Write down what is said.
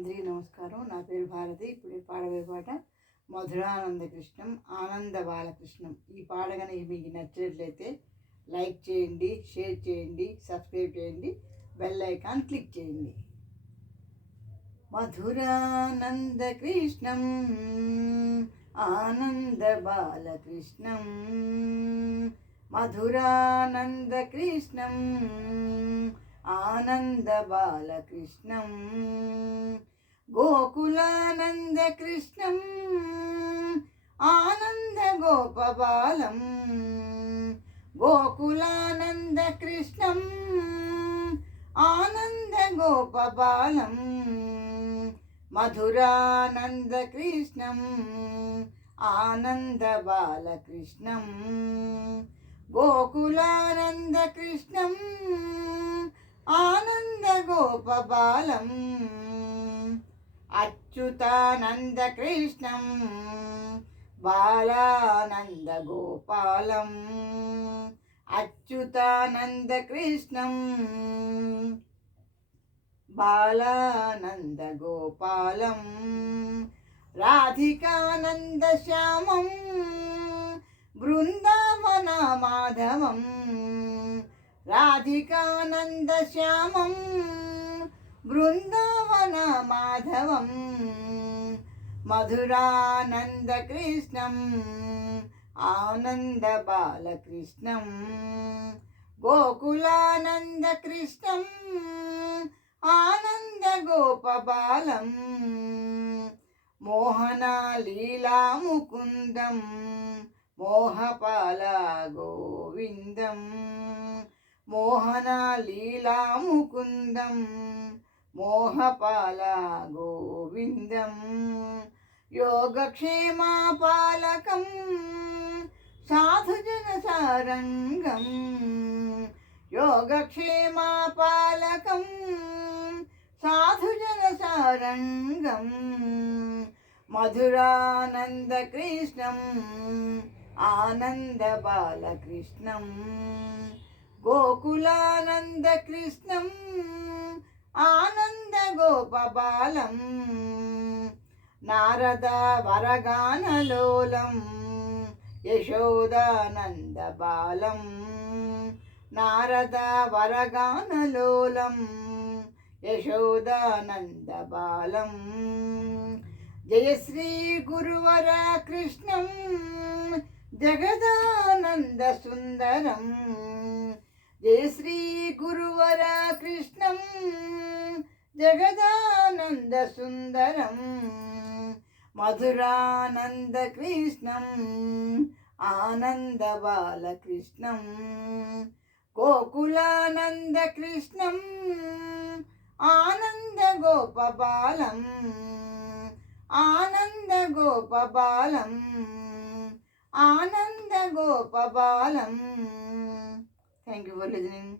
అందరికీ నమస్కారం. నా పేరు భారతి. ఇప్పుడు ఈ పాడబోయే పాట మధురానంద కృష్ణం ఆనంద బాలకృష్ణం. ఈ పాట కనుక మీకు నచ్చినట్లయితే లైక్ చేయండి, షేర్ చేయండి, సబ్స్క్రైబ్ చేయండి, బెల్ ఐకాన్ క్లిక్ చేయండి. మధురానంద కృష్ణం ఆనంద బాలకృష్ణం, మధురానంద కృష్ణం ఆనంద బాలకృష్ణం, గోకులానంద కృష్ణం ఆనంద గోపబాలం, గోకులానంద కృష్ణం ఆనంద గోపబాలం, మధురానంద కృష్ణం ఆనంద బాలకృష్ణం, గోకులానంద కృష్ణం ఆనంద గోపబాలం, అచ్యుతానంద కృష్ణం బాలానంద గోపాలం, అచ్యుతానంద కృష్ణం బాలానంద గోపాలం, రాధికానంద శ్యామం బృందావన మాధవం, రాధికానంద శ్యామం బృందావన మాధవం, మధురానంద కృష్ణం ఆనంద బాలకృష్ణం, గోకులానంద కృష్ణం ఆనంద గోపబాలం, మోహనా లీలా ముకుందం మోహపాల గోవిందం, మోహనా లీలా ముకుందం మోహపాల గోవిందం, యోగక్షేమా పాలకం సాధుజన సారంగం, యోగక్షేమా పాలకం సాధుజన సారంగం, మధురానంద కృష్ణం ఆనంద బాలకృష్ణం, గోకులానంద కృష్ణం ఆనంద గోపబాలం, నారద వరగానలోలం యశోదానంద బాలం, నారద వరగానలోలం యశోదానంద బాలం, జయ శ్రీ గురువర కృష్ణం జగదానంద సుందరం, జయ శ్రీ గురువర కృష్ణం జగదానంద సుందరం, మధురానంద కృష్ణం ఆనంద బాలకృష్ణం, గోకులానంద కృష్ణం ఆనంద గోపబాలం, ఆనంద గోపబాలం, ఆనంద గోపబాలం. Thank you for listening.